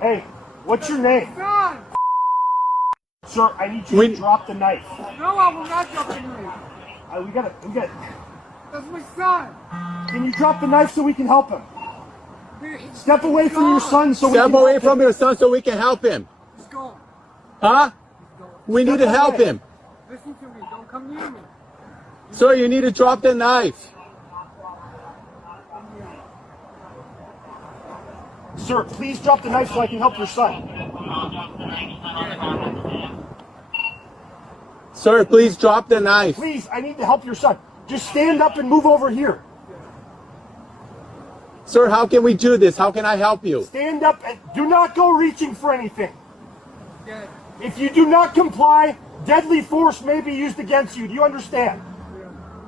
Hey, what's your name? Son! Sir, I need you to drop the knife. No, I will not drop the knife. We got it. That's my son. Can you drop the knife so we can help him? Step away from your son so we can Step away from your son so we can help him. He's gone. Huh? We need to help him. Listen to me. Don't come near me. Sir, you need to drop the knife. Sir, please drop the knife so I can help your son. Sir, please drop the knife. Please, I need to help your son. Just stand up and move over here. Sir, how can we do this? How can I help you? Stand up and do not go reaching for anything. If you do not comply, deadly force may be used against you. Do you understand?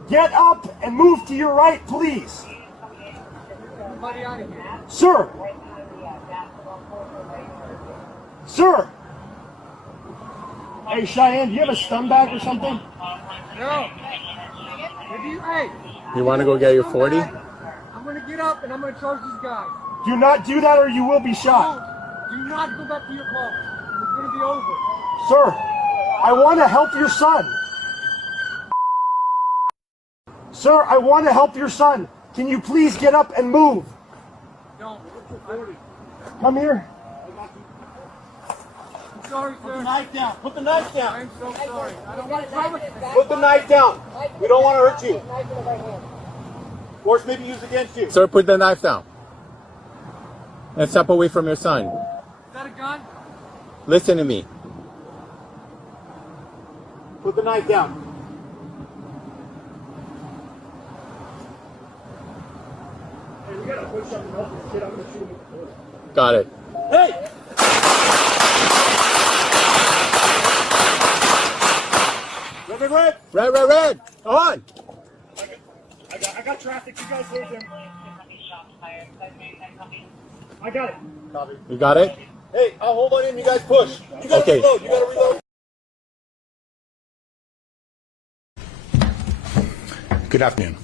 Get up and move to your right, please. Sir. Sir. Hey, Cheyenne, do you have a stun bag or something? No. Hey. You want to go get your 40? I'm going to get up and I'm going to charge these guys. Do not do that or you will be shot. No, do not go back to your car. It's going to be over. Sir, I want to help your son. Sir, I want to help your son. Can you please get up and move? Don't. Come here. I'm sorry, sir. Put the knife down. Put the knife down. I'm so sorry. I don't want to promise. Put the knife down. We don't want to hurt you. Force may be used against you. Sir, put the knife down. And step away from your son. Is that a gun? Listen to me. Put the knife down. Hey, we gotta push up and help this kid. I'm gonna shoot him with the bullet. Got it. Hey! Red. Red. Go on. I got traffic. You guys hold him. I got it. Copy. You got it? Hey, I'll hold on in. You guys push. You gotta Okay. reload. You gotta reload. Good afternoon.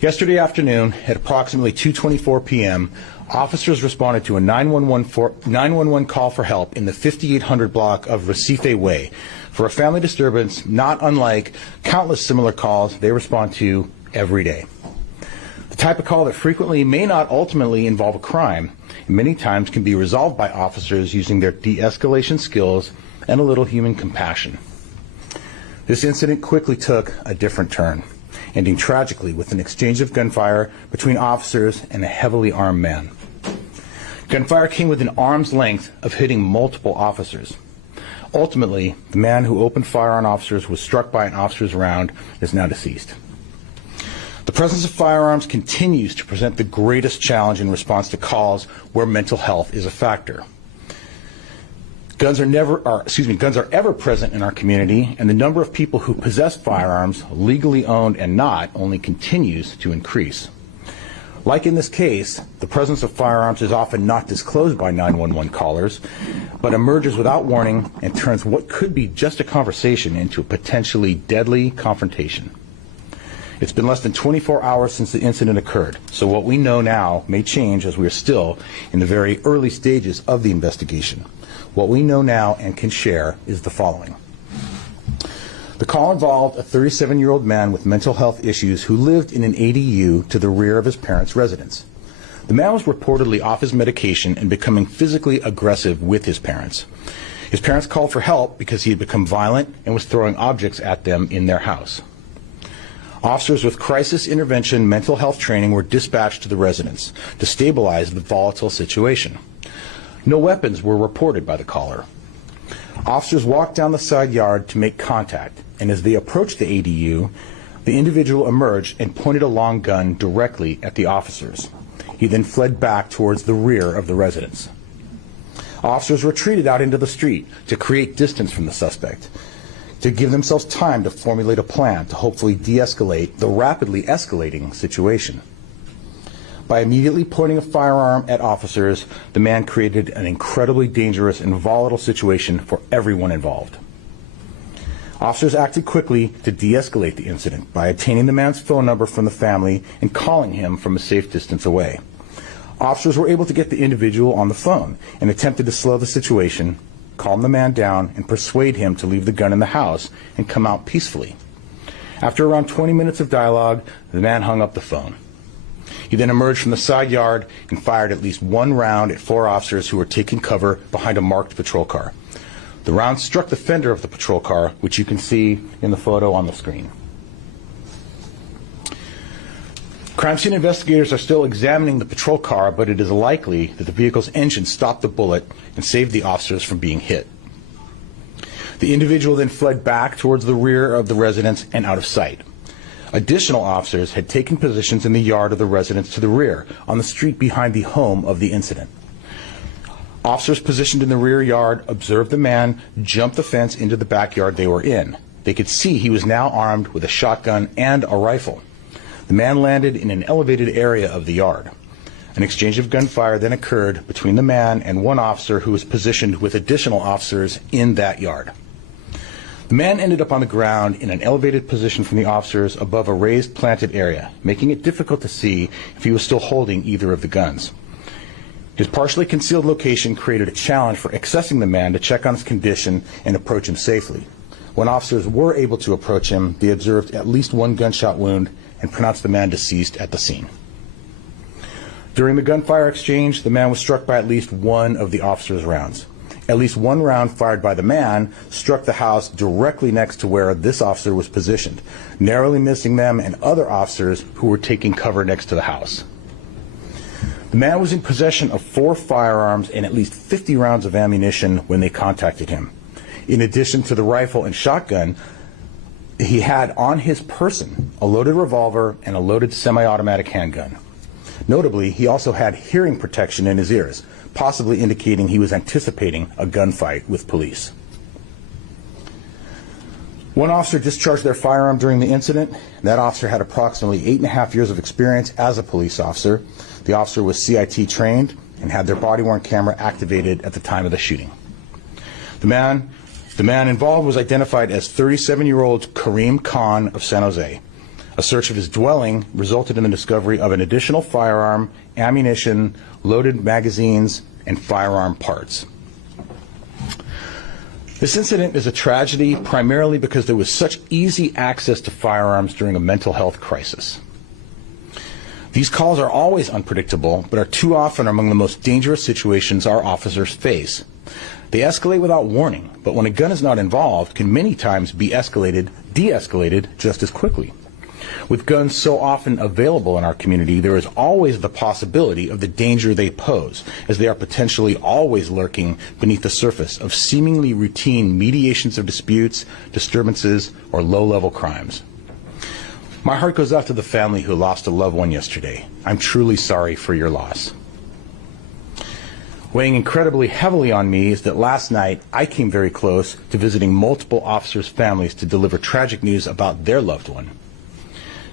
Yesterday afternoon at approximately 2:24 p.m., officers responded to a 911 call for help in the 5800 block of Recife Way for a family disturbance not unlike countless similar calls they respond to every day. The type of call that frequently may not ultimately involve a crime and many times can be resolved by officers using their de-escalation skills and a little human compassion. This incident quickly took a different turn, ending tragically with an exchange of gunfire between officers and a heavily armed man. Gunfire came within arm's length of hitting multiple officers. Ultimately, the man who opened fire on officers was struck by an officer's round and is now deceased. The presence of firearms continues to present the greatest challenge in response to calls where mental health is a factor. Guns are ever present in our community, and the number of people who possess firearms, legally owned and not, only continues to increase. Like in this case, the presence of firearms is often not disclosed by 911 callers, but emerges without warning and turns what could be just a conversation into a potentially deadly confrontation. It's been less than 24 hours since the incident occurred, so what we know now may change as we are still in the very early stages of the investigation. What we know now and can share is the following. The call involved a 37-year-old man with mental health issues who lived in an ADU to the rear of his parents' residence. The man was reportedly off his medication and becoming physically aggressive with his parents. His parents called for help because he had become violent and was throwing objects at them in their house. Officers with crisis intervention mental health training were dispatched to the residence to stabilize the volatile situation. No weapons were reported by the caller. Officers walked down the side yard to make contact, and as they approached the ADU, the individual emerged and pointed a long gun directly at the officers. He then fled back towards the rear of the residence. Officers retreated out into the street to create distance from the suspect, to give themselves time to formulate a plan to hopefully de-escalate the rapidly escalating situation. By immediately pointing a firearm at officers, the man created an incredibly dangerous and volatile situation for everyone involved. Officers acted quickly to de-escalate the incident by obtaining the man's phone number from the family and calling him from a safe distance away. Officers were able to get the individual on the phone and attempted to slow the situation, calm the man down, and persuade him to leave the gun in the house and come out peacefully. After around 20 minutes of dialogue, the man hung up the phone. He then emerged from the side yard and fired at least one round at 4 officers who were taking cover behind a marked patrol car. The round struck the fender of the patrol car, which you can see in the photo on the screen. Crime scene investigators are still examining the patrol car, but it is likely that the vehicle's engine stopped the bullet and saved the officers from being hit. The individual then fled back towards the rear of the residence and out of sight. Additional officers had taken positions in the yard of the residence to the rear, on the street behind the home of the incident. Officers positioned in the rear yard observed the man jump the fence into the backyard they were in. They could see he was now armed with a shotgun and a rifle. The man landed in an elevated area of the yard. An exchange of gunfire then occurred between the man and one officer who was positioned with additional officers in that yard. The man ended up on the ground in an elevated position from the officers above a raised planted area, making it difficult to see if he was still holding either of the guns. His partially concealed location created a challenge for accessing the man to check on his condition and approach him safely. When officers were able to approach him, they observed at least one gunshot wound and pronounced the man deceased at the scene. During the gunfire exchange, the man was struck by at least one of the officers' rounds. At least one round fired by the man struck the house directly next to where this officer was positioned, narrowly missing them and other officers who were taking cover next to the house. The man was in possession of 4 firearms and at least 50 rounds of ammunition when they contacted him. In addition to the rifle and shotgun, he had on his person a loaded revolver and a loaded semi-automatic handgun. Notably, he also had hearing protection in his ears, possibly indicating he was anticipating a gunfight with police. One officer discharged their firearm during the incident. That officer had approximately 8.5 years of experience as a police officer. The officer was CIT trained and had their body-worn camera activated at the time of the shooting. The man involved was identified as 37-year-old Kareem Khan of San Jose. A search of his dwelling resulted in the discovery of an additional firearm, ammunition, loaded magazines, and firearm parts. This incident is a tragedy primarily because there was such easy access to firearms during a mental health crisis. These calls are always unpredictable, but are too often among the most dangerous situations our officers face. They escalate without warning, but when a gun is not involved, can many times be de-escalated just as quickly. With guns so often available in our community, there is always the possibility of the danger they pose, as they are potentially always lurking beneath the surface of seemingly routine mediations of disputes, disturbances, or low-level crimes. My heart goes out to the family who lost a loved one yesterday. I'm truly sorry for your loss. Weighing incredibly heavily on me is that last night I came very close to visiting multiple officers' families to deliver tragic news about their loved one.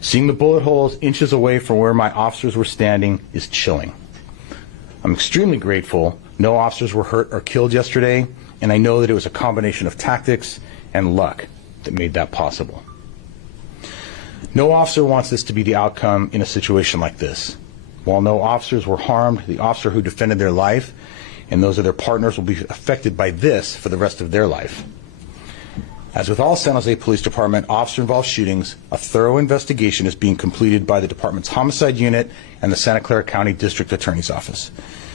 Seeing the bullet holes inches away from where my officers were standing is chilling. I'm extremely grateful no officers were hurt or killed yesterday, and I know that it was a combination of tactics and luck that made that possible. No officer wants this to be the outcome in a situation like this. While no officers were harmed, the officer who defended their life and those of their partners will be affected by this for the rest of their life. As with all San Jose Police Department officer-involved shootings, a thorough investigation is being completed by the department's homicide unit and the Santa Clara County District Attorney's Office.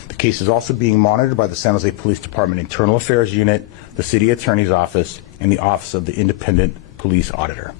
The case is also being monitored by the San Jose Police Department Internal Affairs Unit, the City Attorney's Office, and the Office of the Independent Police Auditor.